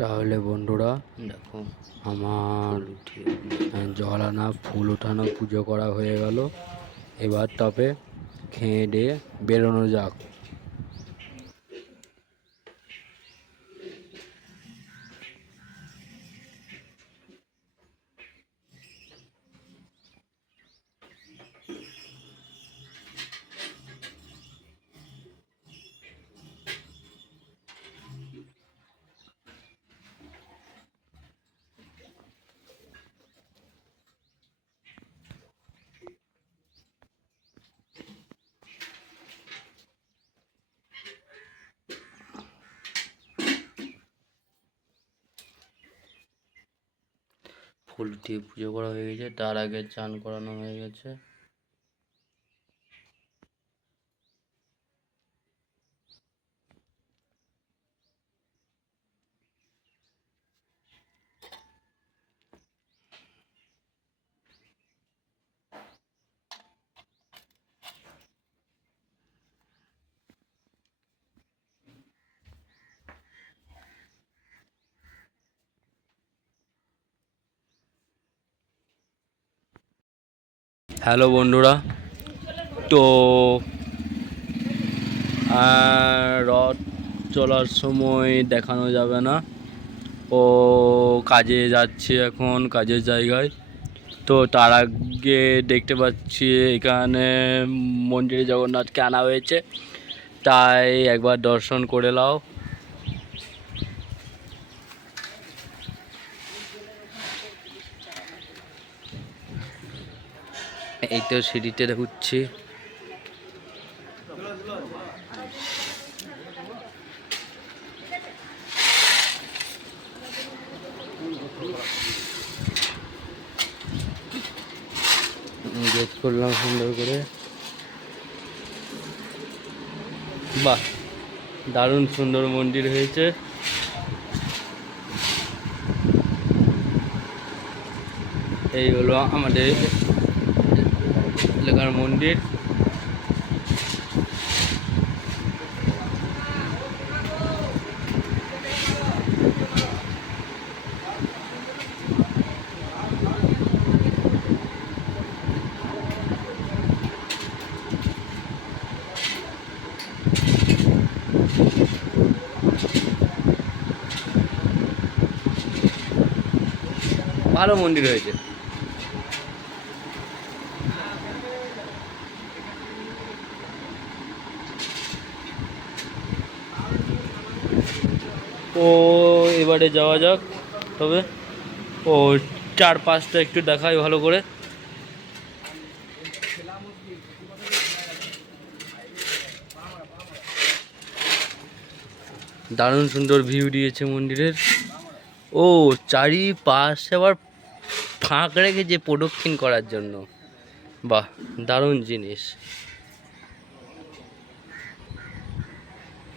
তাহলে বন্ধুরা দেখো, আমার জল আনা ফুল ওঠানো পুজো করা হয়ে গেল। এবার তবে খেয়ে দিয়ে বেরোনো যাক। ফুল দিয়ে পুজো করা হয়ে গেছে, তার আগে চান করানো হয়ে গেছে। হ্যালো বন্ধুরা, তো রথ চলার সময় দেখানো যাবে না, ও কাজে যাচ্ছে এখন কাজের জায়গায়। তো তার আগে দেখতে পাচ্ছি এখানে মন্দিরে জগন্নাথকে আনা হয়েছে, তাই একবার দর্শন করে নাও। এই তো সিঁড়িতে উঠছি। গেট করলাম সুন্দর করে। বাহ, দারুণ সুন্দর মন্দির হয়েছে। এই হলো আমাদের এলাকার মন্দির। ভালো মন্দির হয়েছে। ও এবারে যাওয়া যাক তবে। ও চারপাশটা একটু দেখাই ভালো করে। দারুণ সুন্দর ভিউ দিয়েছে মন্দিরের। ও চারিপাশে আবার ফাঁক রেখেছে প্রদক্ষিণ করার জন্য। বাহ, দারুণ জিনিস।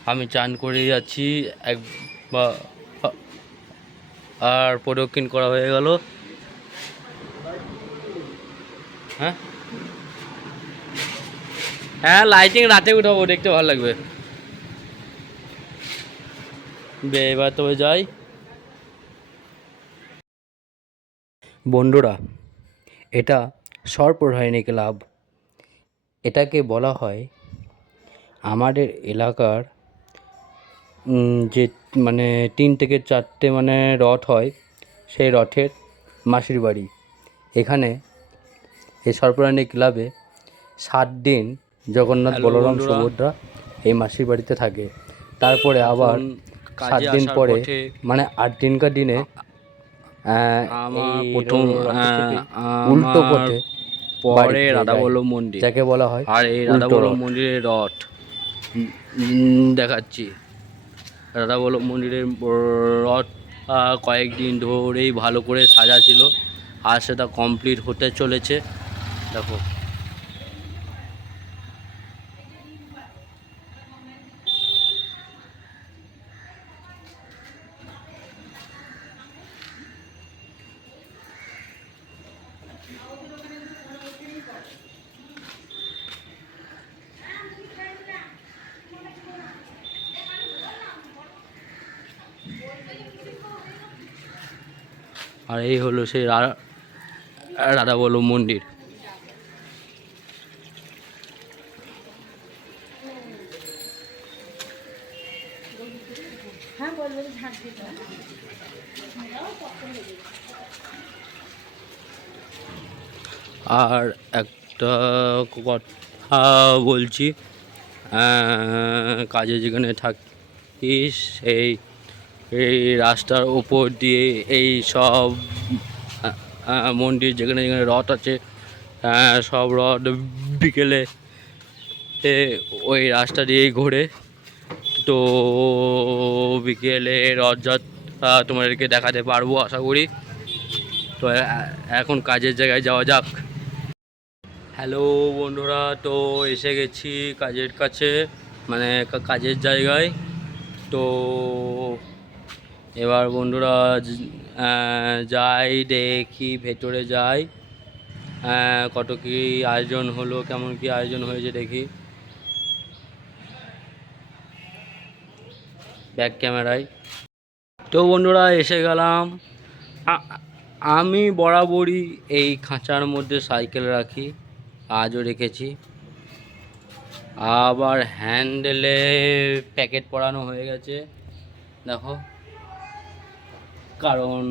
আমি চান করে যাচ্ছি একবার, আর প্রদক্ষিণ করা হয়ে গেল। হ্যাঁ হ্যাঁ, লাইটিং রাতে উঠাবো, দেখতে ভালো লাগবে। এবার তবে যাই বন্ধুরা। এটা সর্পরাহিনী ক্লাব। এটাকে বলা হয় আমাদের এলাকার যে মানে 3 থেকে 4টে মানে রথ হয়, সেই রথের মাসির বাড়ি এখানে। এই সর্পরাহিনী ক্লাবে 7 দিন জগন্নাথ, বলরাম, সুভদ্রা এই মাসির বাড়িতে থাকে। তারপরে আবার 7 দিন পরে মানে 8 দিনকার দিনে প্রথম উল্টো পথে পরে রাধাবল্লভ মন্দির, যাকে বলা হয়। আর এই রাধাবল্লভ মন্দিরের রথ দেখাচ্ছি। রাধাবল্লভ মন্দিরের রথ কয়েকদিন ধরেই ভালো করে সাজা ছিল, আর সেটা কমপ্লিট হতে চলেছে। দেখো, আর এই হলো সেই রাধা বল্লভ মন্দির। আর একটা কথা বলছি, কাজে যেখানে থাকিস এই এই রাস্তার ওপর দিয়ে এই সব মন্দির যেখানে যেখানে রথ আছে, সব রথ বিকেলে ওই রাস্তা দিয়েই ঘোরে। তো বিকেলে রথযাত্রা তোমাদেরকে দেখাতে পারবো আশা করি। তো এখন কাজের জায়গায় যাওয়া যাক। হ্যালো বন্ধুরা, তো এসে গেছি কাজের কাছে, মানে কাজের জায়গায়। তো এবার বন্ধুরা যাই, দেখি ভেতরে যাই কত কি আয়োজন হলো, কেমন কি আয়োজন হয়েছে দেখি ব্যাক ক্যামেরায়। তো বন্ধুরা এসে গেলাম। আমি বরাবরই এই খাঁচার মধ্যে সাইকেল রাখি, আজও রেখেছি। আবার হ্যান্ডেলে প্যাকেট পরানো হয়ে গেছে দেখো, কারণ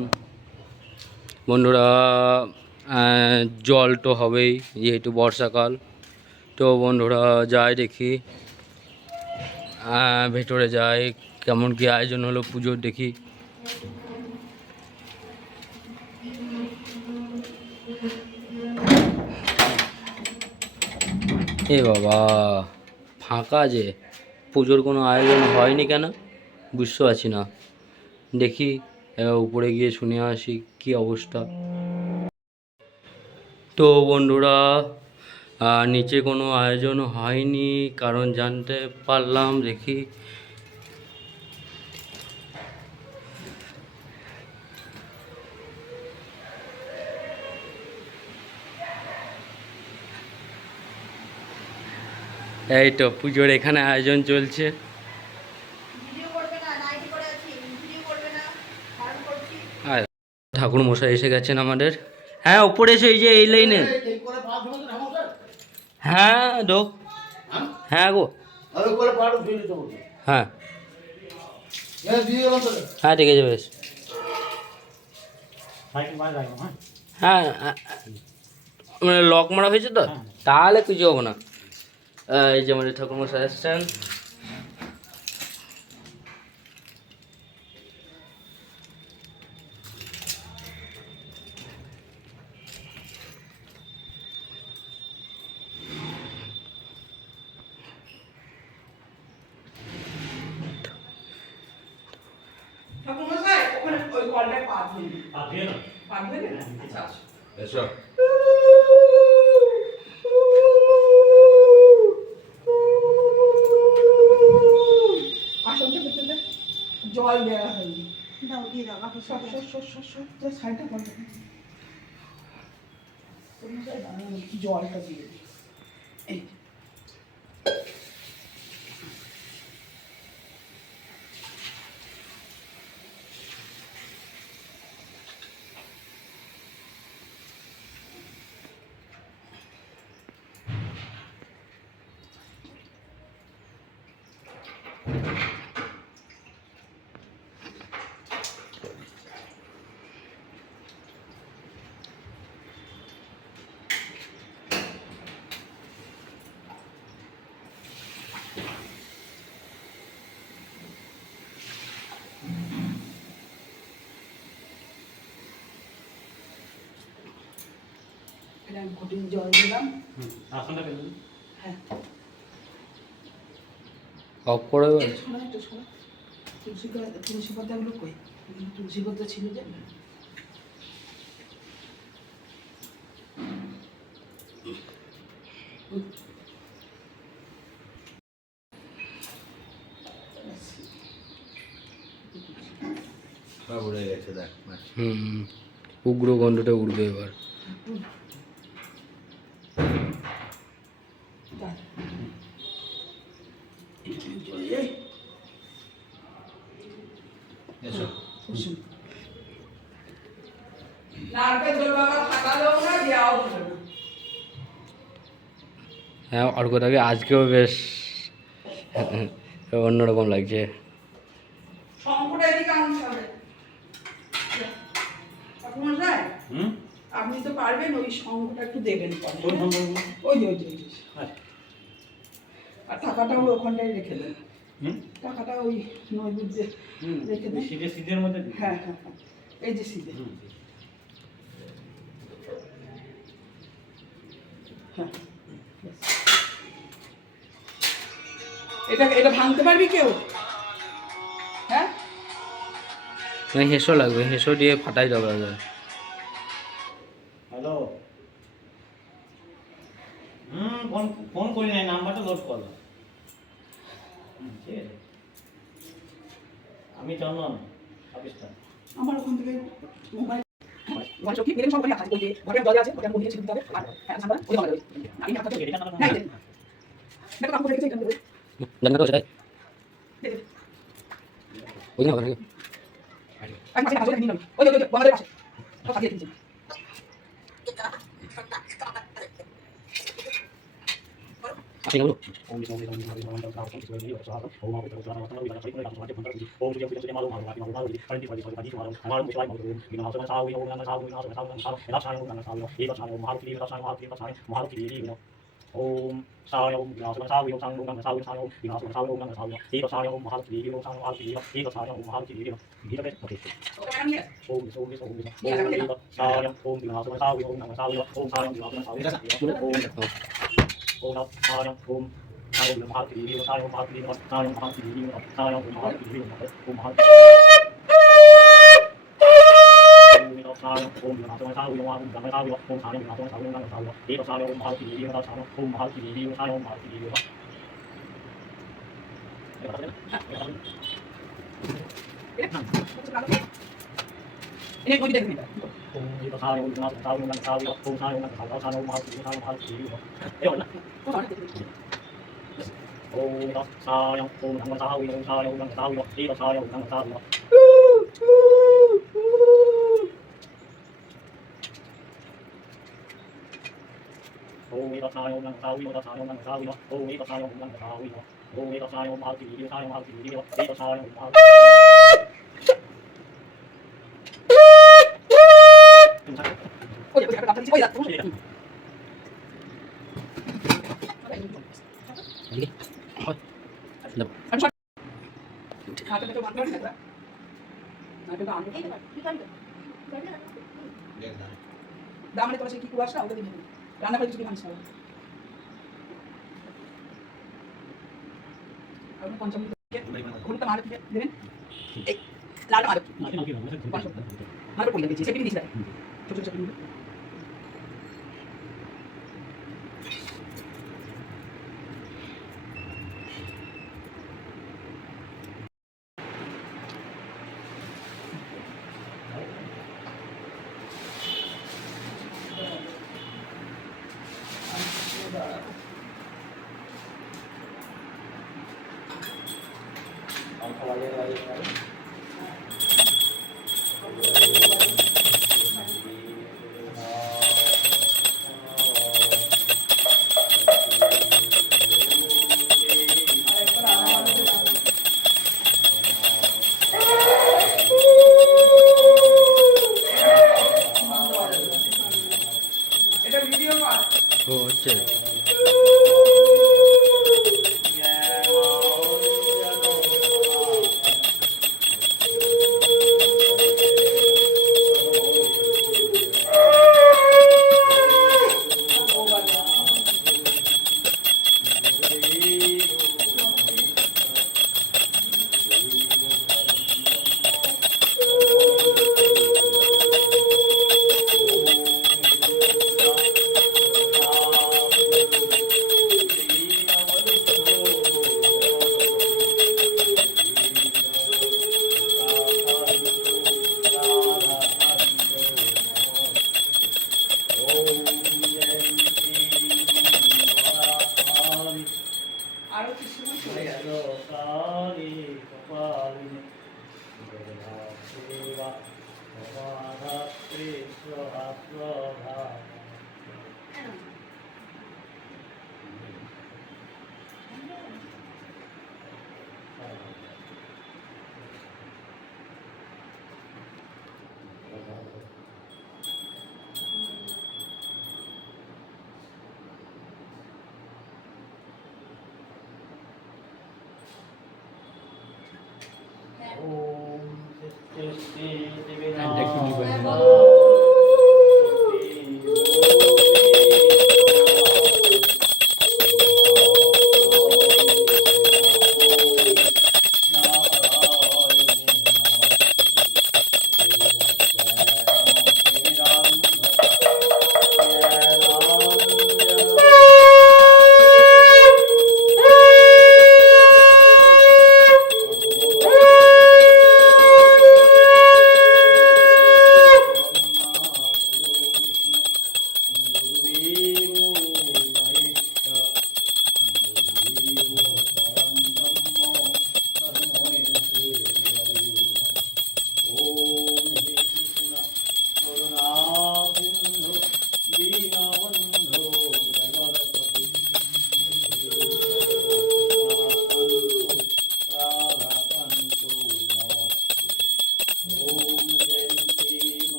বন্ধুরা জল তো হবেই যেহেতু বর্ষাকাল। তো বন্ধুরা যাই দেখি ভেতরে যাই, কেমন কি আয়োজন হলো পুজোর দেখি। এ বাবা, ফাঁকা যে, পুজোর কোনো আয়োজন হয়নি কেন বুঝতে পারছি না। দেখি উপরে গিয়ে শুনে আসি কি অবস্থা। তো বন্ধুরা নিচে কোনো আয়োজন হয়নি, কারণ জানতে পারলাম দেখি এই তো পুজোর এখানে আয়োজন চলছে। ঠাকুর মশাই এসে গেছেন আমাদের। হ্যাঁ উপরে এসে এই যে এই লাইনে, হ্যাঁ ঢোক, হ্যাঁ গো, হ্যাঁ হ্যাঁ ঠিক আছে বেশ। হ্যাঁ মানে লক মারা হয়েছে তো, তাহলে কিছু হবো না। এই যে আমাদের ঠাকুর মশাই এসছেন। জল দেওয়া হয়নি, সাইডটা জলটা দিয়ে দিই। এই ঘটির জল দিলাম। হ্যাঁ অফ করে তুলসী পাতাগুলো কই, তুলসী পাতা ছিল যে উড়ে গেছে দেখ। উগ্র গন্ধটা উঠবে এবার। এসো খুব সুন্দর। নারকেল বাবা থাকালেও না, দেওয়াও হলো না। হ্যাঁ, অর্কদাকে আজকেও বেশ অন্যরকম লাগছে। শঙ্কটা এদিকে আনতে হবে। ঠাকুরমশাই, আপনি তো পারবেন, ওই শঙ্কটা একটু দেবেন পরে, হ্যাঁ? ওই যে ওই যে ওই যে। আর টাকাটাও ওখানটায় রেখে দেন। টাকাটা ওই নৈবেদ্যে রেখে দেন। সিদের মধ্যে হ্যাঁ হ্যাঁ হ্যাঁ, এই যে সিদে। হ্যাঁ, ব্যাস। এটা এটা ভাঙতে পারবি কেউ? হ্যাঁ, হেসো লাগবে, হেসো দিয়ে ফাটাই দেওয়া লাগবে। হ্যালো, ফোন ফোন করি নাই, নাম্বারটা লোড করো। ঠিক আছে, আমি চন্দন অফিসটা। আমার ওখান থেকে মোবাইল ঘরে সব কি মেরে সব করে আছে, ওই যে ঘরে জলে আছে, ওটা আমি বলিয়ে দিতে হবে। আর হ্যাঁ সামনে ওই ভালো আমি আপনাকে না এই দেখো কাপড় রেখেছি এখানে। জানি না তো সেটাই ওই না ওখানে আমি মাঝে মাঝে নিয়ে নিলাম। ওই যে বাংলাদেশের পাশে সব সাজিয়ে দিয়েছি। আপনি বলো। ओम साय ओम विनाशम साय ओम संगम गंगा साय साय ओम विनाशम साय ओम गंगा साय एक साय ओम महालक्ष्मी देवी ओम संग महालक्ष्मी देवी एक साय ओम महालक्ष्मी देवी गीता के ओके ओम ओम ओम एक साय ओम विनाशम साय ओम गंगा साय ओम साय ओम विनाशम साय ओम ओम साय ओम साय ओम महालक्ष्मी देवी साय ओम महालक्ष्मी देवी साय ओम महालक्ष्मी देवी साय ओम महालक्ष्मी देवी ओम महालक्ष्मी साय ओम विनाशम साय ओम गंगा साय ओम साय ओम विनाशम साय ओम गंगा साय एक साय ओम महालक्ष्मी देवी साय ओम महालक्ष्मी देवी साय ओम महालक्ष्मी देवी এই ওই দেখুন এটা ओम एक साय ओम विनाशम साय ओम गंगा साय ओम साय ओम गंगा साय ओम महालक्ष्मी देवी साय ओम महालक्ष्मी देवी ए और ना ও আর দেখুন ओम एक साय ओम गंगा साय ओम साय ओम गंगा साय एक साय ओम गंगा साय ओम एक साय ओम गंगा साय ओम साय ओम गंगा साय ओम एक साय ओम गंगा साय ओम एक साय ओम महालक्ष्मी देवी साय ओम महालक्ष्मी देवी एक साय ओम ওই যে একটা কথা দিছি ওই দেখুন আমি সব হাতে তো বাঁধতে পারি না নাকে তো আনতে দামনে তো কি কুয়াশা ওটা দিন রান্না করে কিছু খানিস না আর পঞ্চম হলুদটা মারে দেবেন এই লালটা মারে মারে পড়ে গেছে সেটি দিছি ছোট ছোট এটা ভিডিও কর ও হচ্ছে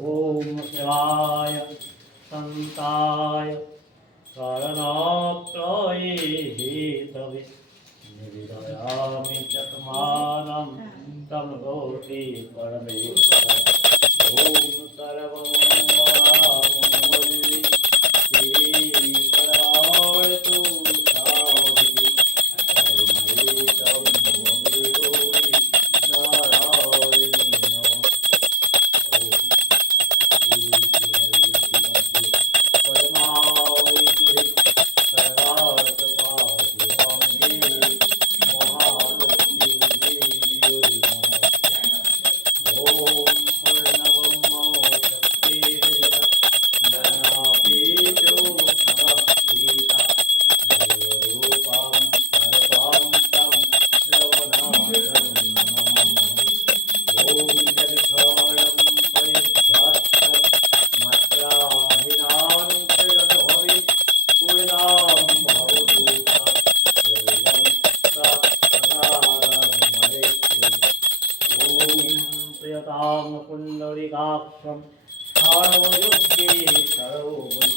ओम शिवाय संताय शरणत्रये हेतवे निवेदयामि चत्मानं तं भवति परमेश्वर ओम सर्वमङ्गलामङ्गल्ये शिवे सर्वार्थो साधिके पुण्डरीकाक्षं सर्वयोगे सर्वं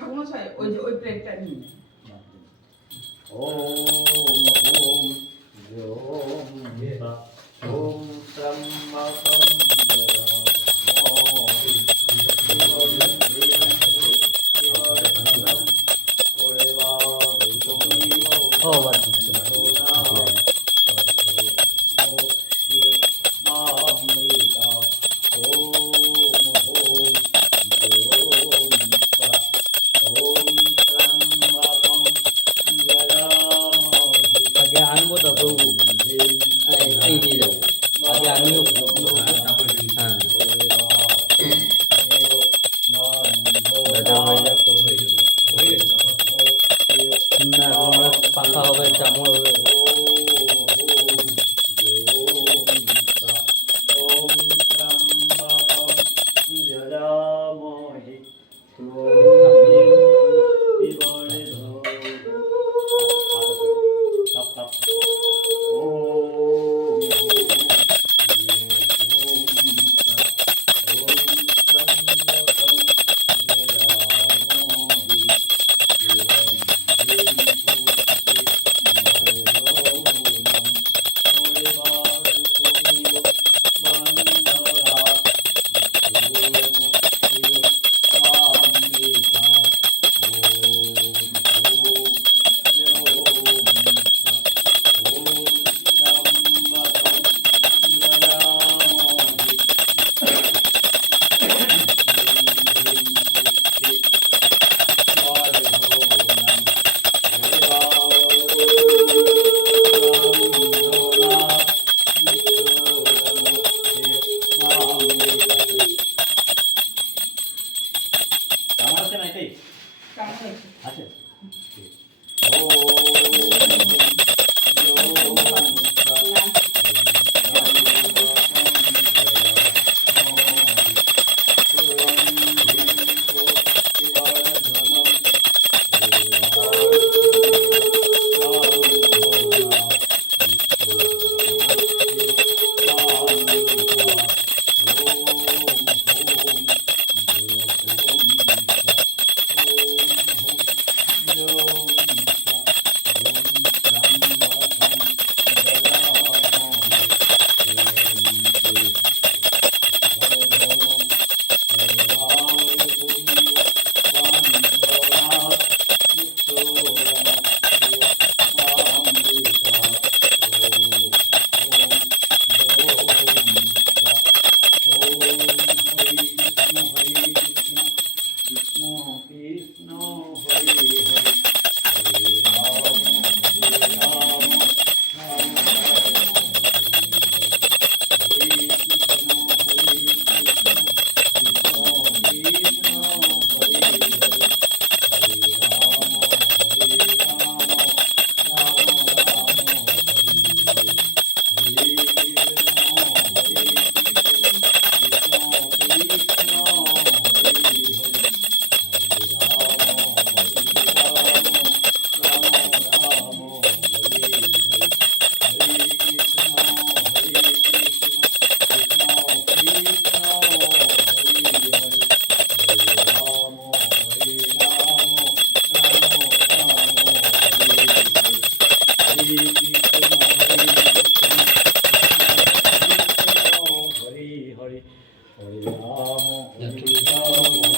ঠাকুমশাই ওই প্লেটটা নিন। ओम ओम ओम ओम त्र्यंबकं আগে আনবো তারপর এই নিয়ে যাবো আগে আমিও হ্যাঁ দাদা হয়ে যাক তবে না পাখা হবে চামড় হবে Hare Hare Hare Rama Hare Rama